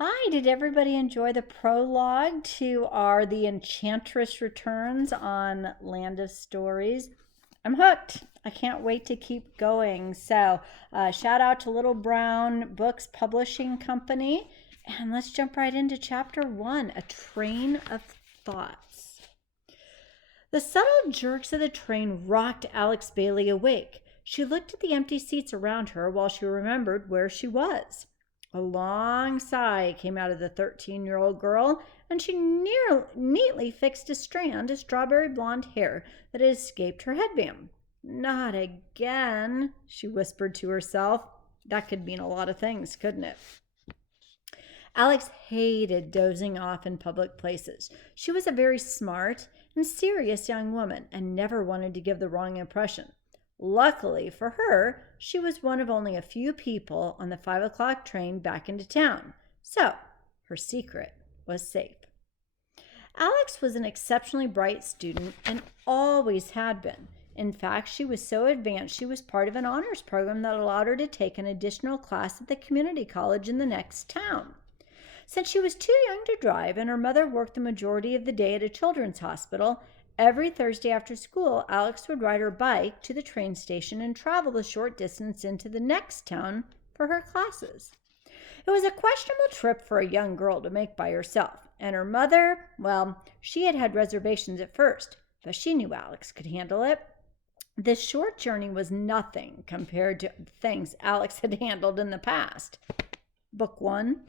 Hi, did everybody enjoy the prologue to our The Enchantress Returns on Land of Stories? I'm hooked. I can't wait to keep going. Shout out to Little Brown Books Publishing Company. And let's jump right into chapter one, A Train of Thoughts. The subtle jerks of the train rocked Alex Bailey awake. She looked at the empty seats around her while she remembered where she was. A long sigh came out of the 13-year-old girl, and she neatly fixed a strand of strawberry blonde hair that had escaped her headband. Not again, she whispered to herself. That could mean a lot of things, couldn't it? Alex hated dozing off in public places. She was a very smart and serious young woman and never wanted to give the wrong impression. Luckily for her, she was one of only a few people on the 5 o'clock train back into town, so her secret was safe. Alex was an exceptionally bright student and always had been. In fact, she was so advanced she was part of an honors program that allowed her to take an additional class at the community college in the next town. Since she was too young to drive and her mother worked the majority of the day at a children's hospital, every Thursday after school, Alex would ride her bike to the train station and travel the short distance into the next town for her classes. It was a questionable trip for a young girl to make by herself, and her mother, well, she had had reservations at first, but she knew Alex could handle it. This short journey was nothing compared to things Alex had handled in the past. Book one.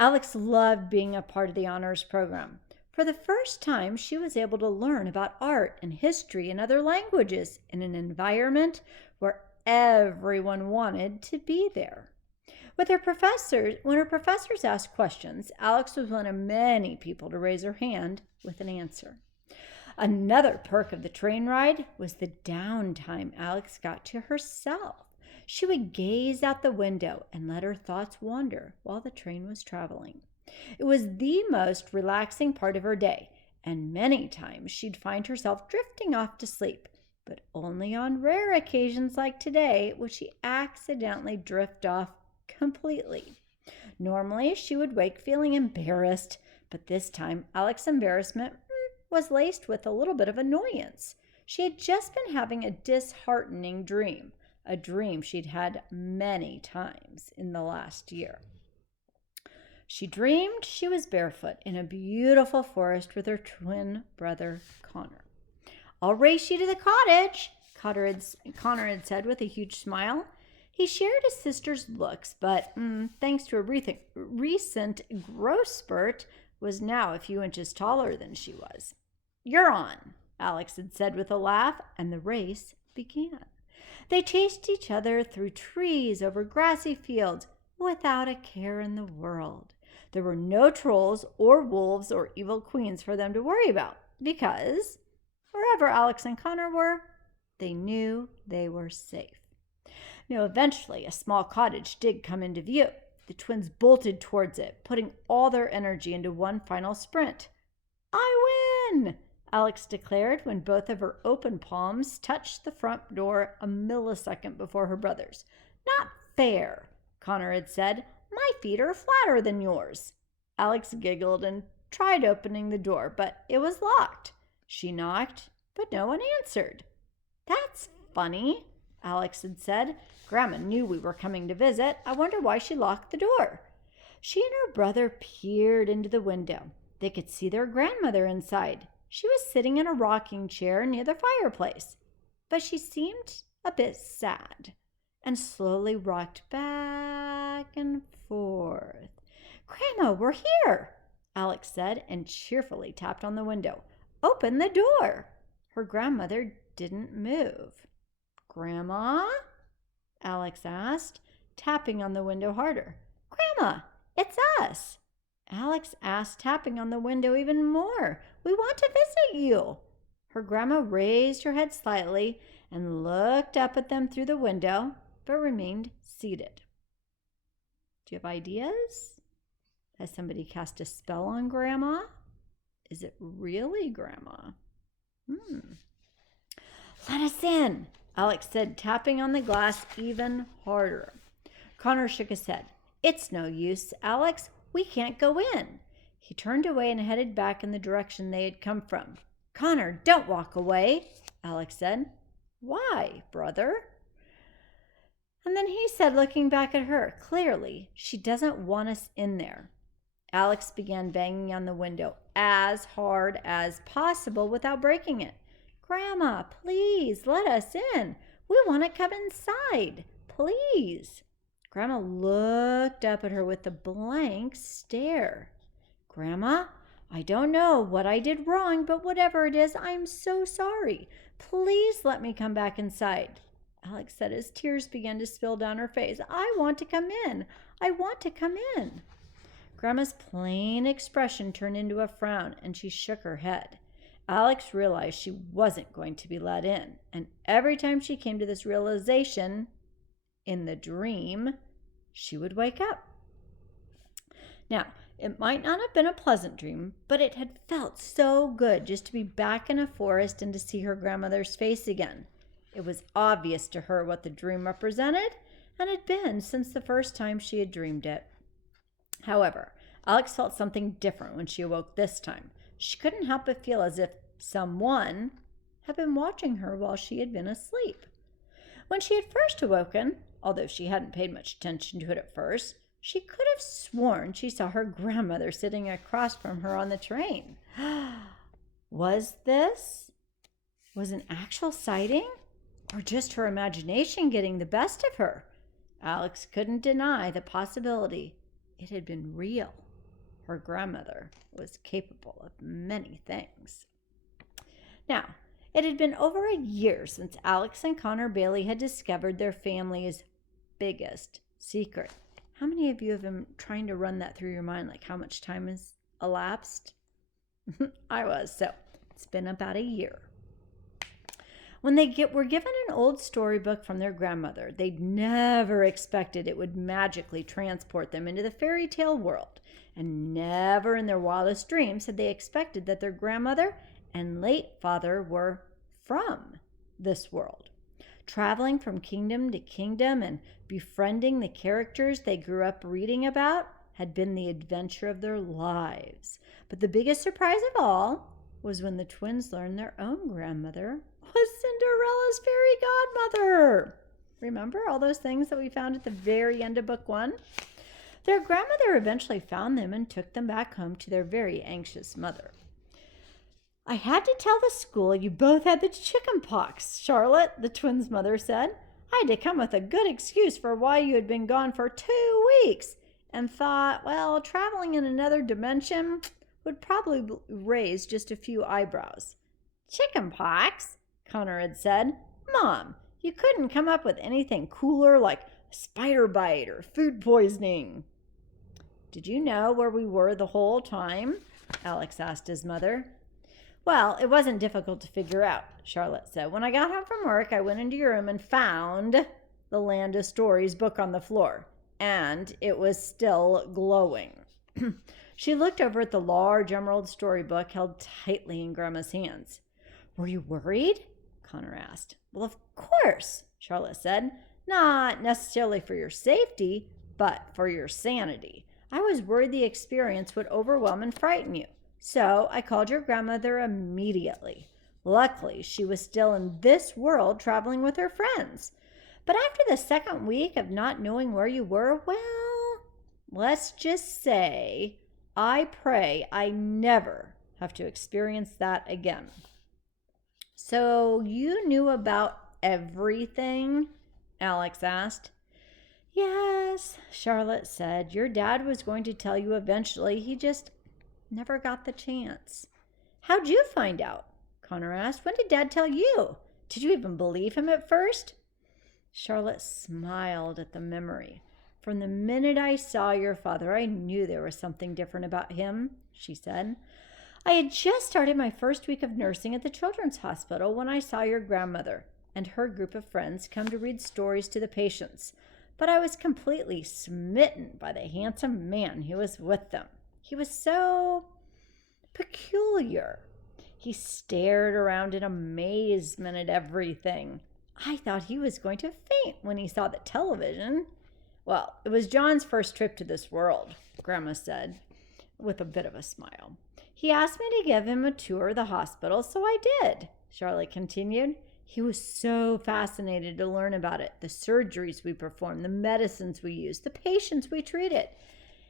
Alex loved being a part of the honors program. For the first time, she was able to learn about art and history and other languages in an environment where everyone wanted to be there. When her professors asked questions, Alex was one of many people to raise her hand with an answer. Another perk of the train ride was the downtime Alex got to herself. She would gaze out the window and let her thoughts wander while the train was traveling. It was the most relaxing part of her day, and many times she'd find herself drifting off to sleep, but only on rare occasions like today would she accidentally drift off completely. Normally, she would wake feeling embarrassed, but this time Alex's embarrassment was laced with a little bit of annoyance. She had just been having a disheartening dream, a dream she'd had many times in the last year. She dreamed she was barefoot in a beautiful forest with her twin brother, Connor. "I'll race you to the cottage," Connor had said with a huge smile. He shared his sister's looks, but thanks to a recent growth spurt, was now a few inches taller than she was. "You're on," Alex had said with a laugh, and the race began. They chased each other through trees, over grassy fields, without a care in the world. There were no trolls or wolves or evil queens for them to worry about, because wherever Alex and Connor were, they knew they were safe. Now, eventually, a small cottage did come into view. The twins bolted towards it, putting all their energy into one final sprint. "I win!" Alex declared when both of her open palms touched the front door a millisecond before her brother's. "Not fair," Connor had said. "My feet are flatter than yours." Alex giggled and tried opening the door, but it was locked. She knocked, but no one answered. "That's funny," Alex had said. "Grandma knew we were coming to visit. I wonder why she locked the door." She and her brother peered into the window. They could see their grandmother inside. She was sitting in a rocking chair near the fireplace, but she seemed a bit sad and slowly rocked back and forth. "Grandma, we're here," Alex said and cheerfully tapped on the window. "Open the door." Her grandmother didn't move. "Grandma?" Alex asked, tapping on the window harder. "Grandma, it's us." Alex asked, tapping on the window even more. "We want to visit you." Her grandma raised her head slightly and looked up at them through the window, but remained seated. Do you have ideas? Has somebody cast a spell on Grandma? Is it really Grandma? "Let us in," Alex said, tapping on the glass even harder. Connor shook his head. It's no use, Alex. We can't go in. He turned away and headed back in the direction they had come from. Connor, don't walk away, Alex said. Why, brother? And then he said, looking back at her, clearly, she doesn't want us in there. Alex began banging on the window as hard as possible without breaking it. Grandma, please let us in. We want to come inside. Please. Grandma looked up at her with a blank stare. Grandma, I don't know what I did wrong, but whatever it is, I'm so sorry. Please let me come back inside. Alex said as tears began to spill down her face. I want to come in. I want to come in. Grandma's plain expression turned into a frown, and she shook her head. Alex realized she wasn't going to be let in, and every time she came to this realization, in the dream, she would wake up. Now, it might not have been a pleasant dream, but it had felt so good just to be back in a forest and to see her grandmother's face again. It was obvious to her what the dream represented, and had been since the first time she had dreamed it. However, Alex felt something different when she awoke this time. She couldn't help but feel as if someone had been watching her while she had been asleep. When she had first awoken, although she hadn't paid much attention to it at first, she could have sworn she saw her grandmother sitting across from her on the train. Was an actual sighting? Or just her imagination getting the best of her? Alex couldn't deny the possibility. It had been real. Her grandmother was capable of many things. Now, it had been over a year since Alex and Connor Bailey had discovered their family's biggest secret. How many of you have been trying to run that through your mind, like how much time has elapsed? I was, so it's been about a year. When they were given an old storybook from their grandmother, they'd never expected it would magically transport them into the fairy tale world. And never in their wildest dreams had they expected that their grandmother and late father were from this world. Traveling from kingdom to kingdom and befriending the characters they grew up reading about had been the adventure of their lives. But the biggest surprise of all was when the twins learned their own grandmother was Cinderella's fairy godmother. Remember all those things that we found at the very end of book 1? Their grandmother eventually found them and took them back home to their very anxious mother. I had to tell the school you both had the chicken pox, Charlotte, the twins' mother said. I had to come with a good excuse for why you had been gone for 2 weeks and thought, well, traveling in another dimension would probably raise just a few eyebrows. Chicken pox? Connor had said. Mom, you couldn't come up with anything cooler like a spider bite or food poisoning. Did you know where we were the whole time? Alex asked his mother. Well, it wasn't difficult to figure out, Charlotte said. When I got home from work, I went into your room and found the Land of Stories book on the floor, and it was still glowing. She looked over at the large emerald storybook held tightly in Grandma's hands. Were you worried? Connor asked. Well, of course, Charlotte said. Not necessarily for your safety, but for your sanity. I was worried the experience would overwhelm and frighten you. So I called your grandmother immediately. Luckily, she was still in this world traveling with her friends. But after the second week of not knowing where you were, well, let's just say I pray I never have to experience that again. So you knew about everything? Alex asked. Yes, Charlotte said. Your dad was going to tell you eventually. He just never got the chance. How'd you find out? Connor asked. When did Dad tell you? Did you even believe him at first? Charlotte smiled at the memory. From the minute I saw your father, I knew there was something different about him, she said. I had just started my first week of nursing at the children's hospital when I saw your grandmother and her group of friends come to read stories to the patients. But I was completely smitten by the handsome man who was with them. He was so peculiar. He stared around in amazement at everything. I thought he was going to faint when he saw the television. Well, it was John's first trip to this world, Grandma said, with a bit of a smile. He asked me to give him a tour of the hospital, so I did, Charlotte continued. He was so fascinated to learn about it, the surgeries we performed, the medicines we used, the patients we treated.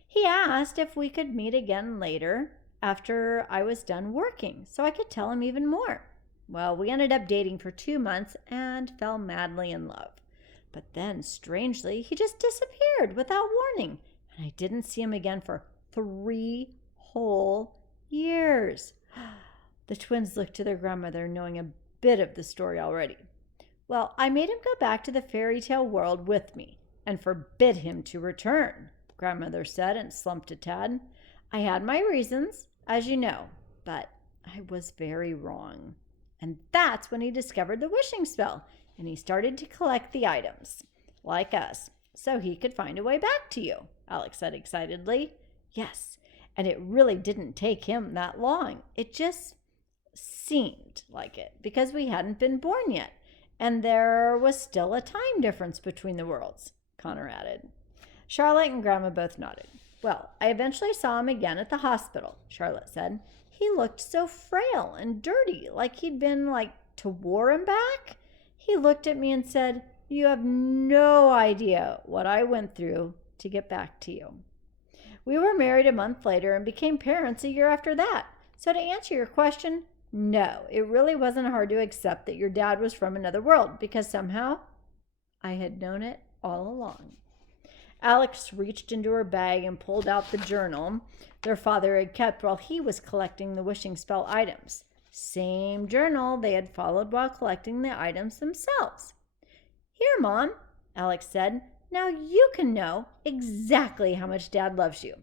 He asked if we could meet again later after I was done working so I could tell him even more. Well, we ended up dating for 2 months and fell madly in love. But then, strangely, he just disappeared without warning, and I didn't see him again for 3 whole years. The twins looked to their grandmother, knowing a bit of the story already. Well, I made him go back to the fairy tale world with me and forbid him to return, Grandmother said and slumped a tad. I had my reasons, as you know, but I was very wrong. And that's when he discovered the wishing spell, and he started to collect the items, like us, so he could find a way back to you, Alex said excitedly. Yes, and it really didn't take him that long. It just seemed like it, because we hadn't been born yet, and there was still a time difference between the worlds, Connor added. Charlotte and Grandma both nodded. Well, I eventually saw him again at the hospital, Charlotte said. He looked so frail and dirty, like he'd been, to war and back. He looked at me and said, "You have no idea what I went through to get back to you." We were married a month later and became parents a year after that. So to answer your question, no, it really wasn't hard to accept that your dad was from another world, because somehow I had known it all along. Alex reached into her bag and pulled out the journal their father had kept while he was collecting the wishing spell items. Same journal they had followed while collecting the items themselves. Here, Mom, Alex said. Now you can know exactly how much Dad loves you.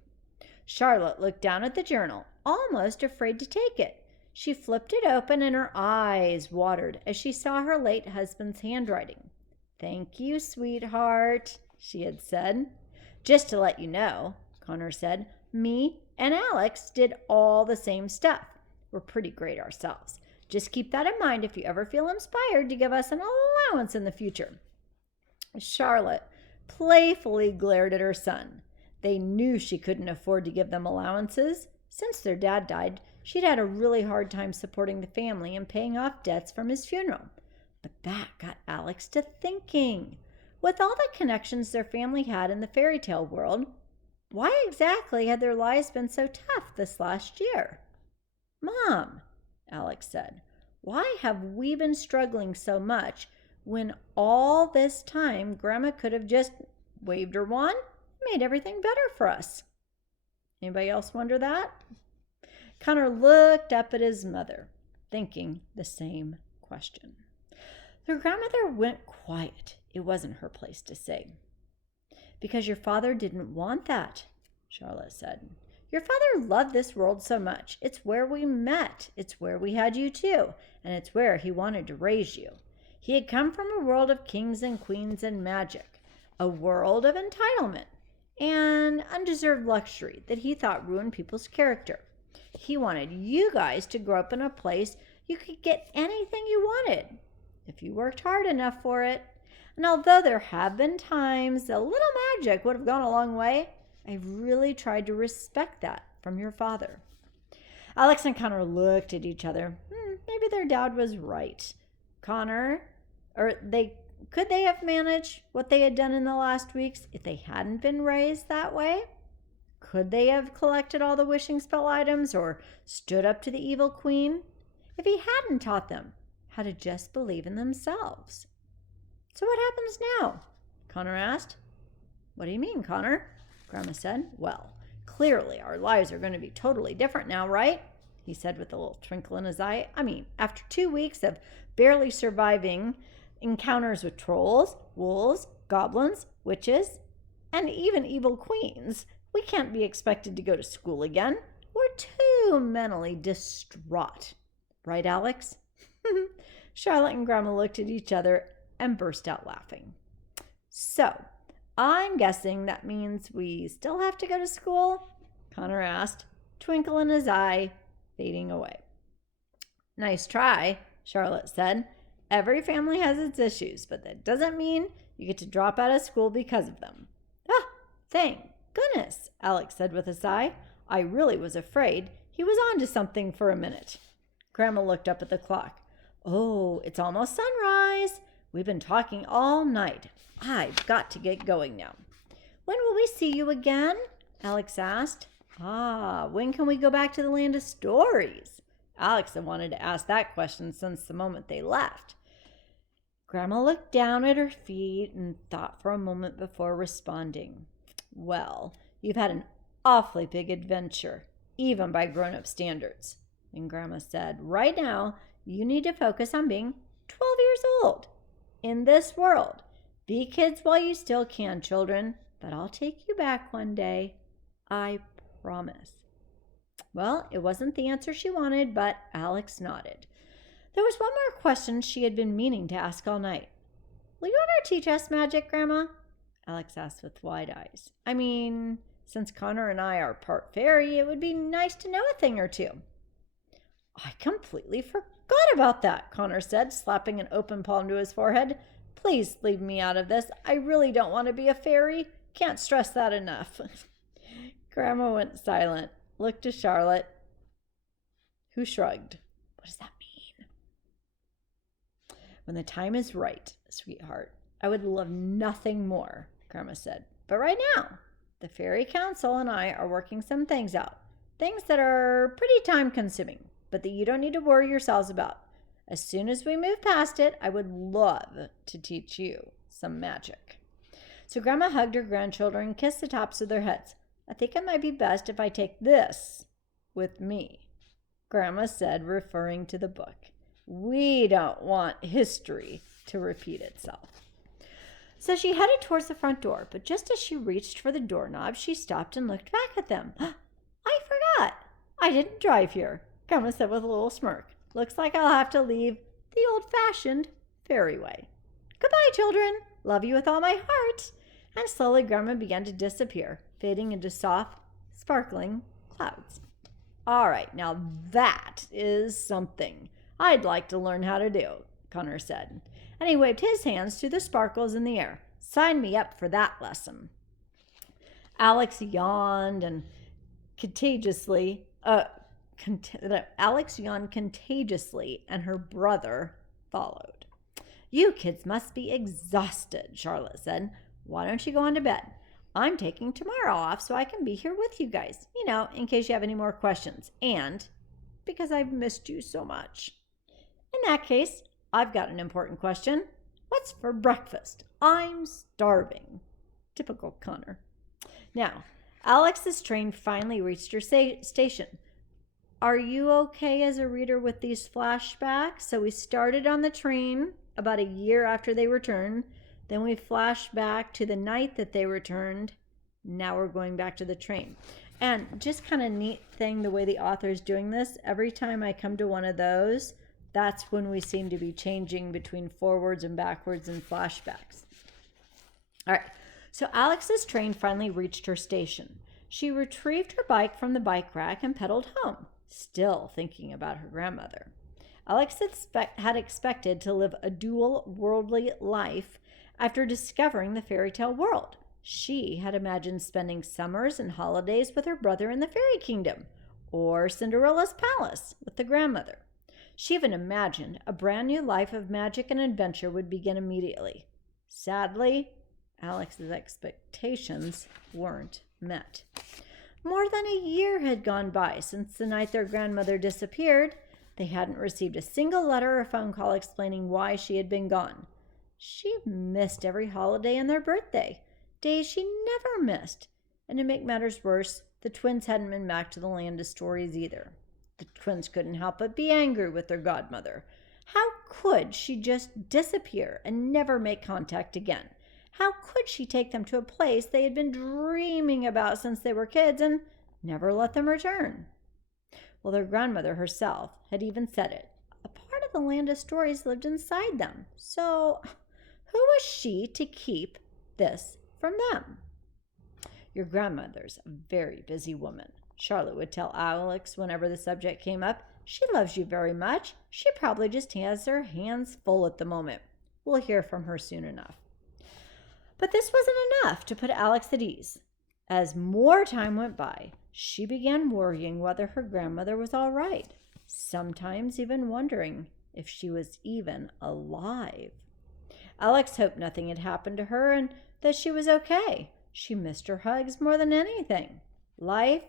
Charlotte looked down at the journal, almost afraid to take it. She flipped it open and her eyes watered as she saw her late husband's handwriting. Thank you, sweetheart, she had said. Just to let you know, Connor said, me and Alex did all the same stuff. We're pretty great ourselves. Just keep that in mind if you ever feel inspired to give us an allowance in the future. Charlotte playfully glared at her son. They knew she couldn't afford to give them allowances. Since their dad died, she'd had a really hard time supporting the family and paying off debts from his funeral. But that got Alex to thinking. With all the connections their family had in the fairy tale world, why exactly had their lives been so tough this last year? Mom, Alex said, why have we been struggling so much when all this time Grandma could have just waved her wand and made everything better for us? Anybody else wonder that? Connor looked up at his mother, thinking the same question. Their grandmother went quiet. It wasn't her place to say. Because your father didn't want that, Charlotte said. Your father loved this world so much. It's where we met. It's where we had you too. And it's where he wanted to raise you. He had come from a world of kings and queens and magic. A world of entitlement and undeserved luxury that he thought ruined people's character. He wanted you guys to grow up in a place you could get anything you wanted, if you worked hard enough for it. And although there have been times a little magic would have gone a long way, I've really tried to respect that from your father. Alex and Connor looked at each other. Maybe their dad was right. Could they have managed what they had done in the last weeks if they hadn't been raised that way? Could they have collected all the wishing spell items or stood up to the evil queen if he hadn't taught them how to just believe in themselves? So what happens now? Connor asked. What do you mean, Connor? Grandma said. Well, clearly our lives are going to be totally different now, right? He said with a little twinkle in his eye. I mean, after 2 weeks of barely surviving encounters with trolls, wolves, goblins, witches, and even evil queens, we can't be expected to go to school again. We're too mentally distraught. Right, Alex? Charlotte and Grandma looked at each other and burst out laughing. So, I'm guessing that means we still have to go to school? Connor asked, twinkle in his eye fading away. Nice try, Charlotte said. Every family has its issues, but that doesn't mean you get to drop out of school because of them. Thank goodness, Alex said with a sigh. I really was afraid he was on to something for a minute. Grandma looked up at the clock. Oh, it's almost sunrise. We've been talking all night. I've got to get going now. When will we see you again? Alex asked. When can we go back to the land of stories? Alex had wanted to ask that question since the moment they left. Grandma looked down at her feet and thought for a moment before responding. Well, you've had an awfully big adventure, even by grown-up standards. And Grandma said, right now, you need to focus on being 12 years old. In this world, be kids while you still can, children, but I'll take you back one day. I promise. Well, it wasn't the answer she wanted, but Alex nodded. There was one more question she had been meaning to ask all night. Will you ever teach us magic, Grandma? Alex asked with wide eyes. I mean, since Connor and I are part fairy, it would be nice to know a thing or two. I completely forgot about that, Connor said, slapping an open palm to his forehead. Please leave me out of this. I really don't want to be a fairy. Can't stress that enough. Grandma went silent, looked to Charlotte, who shrugged. What does that mean? When the time is right, sweetheart, I would love nothing more, Grandma said. But right now, the Fairy Council and I are working some things out. Things that are pretty time-consuming, but that you don't need to worry yourselves about. As soon as we move past it, I would love to teach you some magic. So Grandma hugged her grandchildren and kissed the tops of their heads. I think it might be best if I take this with me, Grandma said, referring to the book. We don't want history to repeat itself. So she headed towards the front door, but just as she reached for the doorknob, she stopped and looked back at them. I forgot. I didn't drive here, Grandma said with a little smirk. Looks like I'll have to leave the old-fashioned fairy way. Goodbye, children. Love you with all my heart. And slowly Grandma began to disappear, fading into soft, sparkling clouds. All right, now that is something I'd like to learn how to do, Connor said. And he waved his hands to the sparkles in the air. Sign me up for that lesson. Alex yawned and contagiously, and her brother followed. You kids must be exhausted, Charlotte said. Why don't you go on to bed? I'm taking tomorrow off so I can be here with you guys, in case you have any more questions. And because I've missed you so much. In that case, I've got an important question. What's for breakfast? I'm starving. Typical Connor. Now, Alex's train finally reached her station. Are you okay as a reader with these flashbacks? So we started on the train about a year after they returned. Then we flashed back to the night that they returned. Now we're going back to the train. And just kind of neat thing, the way the author is doing this, every time I come to one of those, that's when we seem to be changing between forwards and backwards and flashbacks. All right, so Alex's train finally reached her station. She retrieved her bike from the bike rack and pedaled home, still thinking about her grandmother. Alex had expected to live a dual worldly life after discovering the fairy tale world. She had imagined spending summers and holidays with her brother in the fairy kingdom, or Cinderella's palace with the grandmother. She even imagined a brand new life of magic and adventure would begin immediately. Sadly, Alex's expectations weren't met. More than a year had gone by since the night their grandmother disappeared. They hadn't received a single letter or phone call explaining why she had been gone. She missed every holiday and their birthday, days she never missed. And to make matters worse, the twins hadn't been back to the land of stories either. The twins couldn't help but be angry with their godmother. How could she just disappear and never make contact again? How could she take them to a place they had been dreaming about since they were kids and never let them return? Well, their grandmother herself had even said it. A part of the land of stories lived inside them. So who was she to keep this from them? Your grandmother's a very busy woman, Charlotte would tell Alex whenever the subject came up. She loves you very much. She probably just has her hands full at the moment. We'll hear from her soon enough. But this wasn't enough to put Alex at ease. As more time went by, she began worrying whether her grandmother was all right, sometimes even wondering if she was even alive. Alex hoped nothing had happened to her and that she was okay. She missed her hugs more than anything. Life,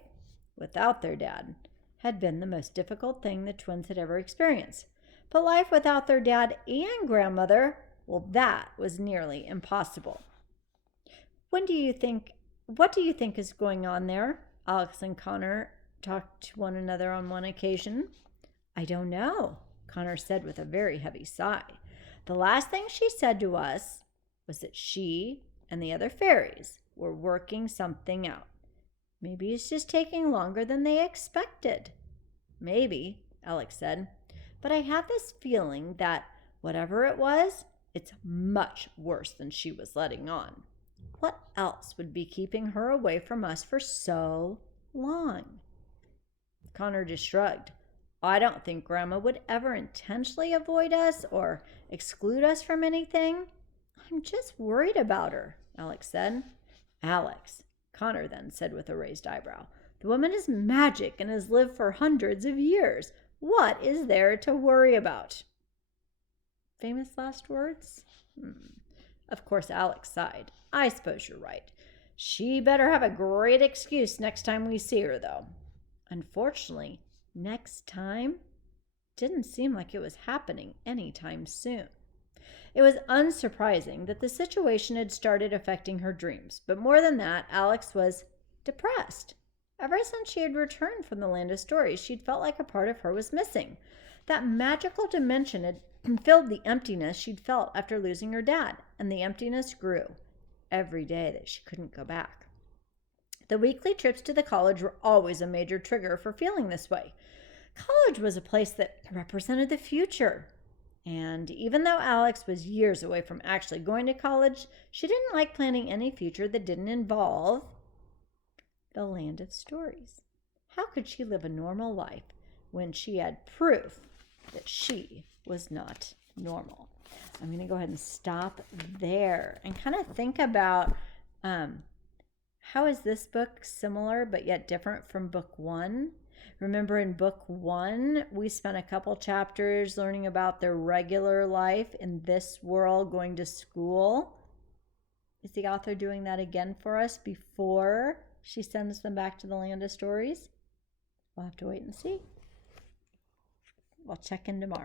without their dad, had been the most difficult thing the twins had ever experienced. But life without their dad and grandmother, well, that was nearly impossible. What do you think is going on there? Alex and Connor talked to one another on one occasion. I don't know, Connor said with a very heavy sigh. The last thing she said to us was that she and the other fairies were working something out. Maybe it's just taking longer than they expected. Maybe, Alex said. But I have this feeling that whatever it was, it's much worse than she was letting on. What else would be keeping her away from us for so long? Connor just shrugged. I don't think Grandma would ever intentionally avoid us or exclude us from anything. I'm just worried about her, Alex said. Alex, Connor then said with a raised eyebrow. The woman is magic and has lived for hundreds of years. What is there to worry about? Famous last words? Of course, Alex sighed. I suppose you're right. She better have a great excuse next time we see her, though. Unfortunately, next time didn't seem like it was happening anytime soon. It was unsurprising that the situation had started affecting her dreams, but more than that, Alex was depressed. Ever since she had returned from the land of stories, she'd felt like a part of her was missing. That magical dimension had filled the emptiness she'd felt after losing her dad, and the emptiness grew every day that she couldn't go back. The weekly trips to the college were always a major trigger for feeling this way. College was a place that represented the future. And even though Alex was years away from actually going to college, she didn't like planning any future that didn't involve the land of stories. How could she live a normal life when she had proof that she was not normal? I'm going to go ahead and stop there and kind of think about how is this book similar but yet different from book one? Remember in book one, we spent a couple chapters learning about their regular life in this world, going to school. Is the author doing that again for us before she sends them back to the land of stories? We'll have to wait and see. We'll check in tomorrow.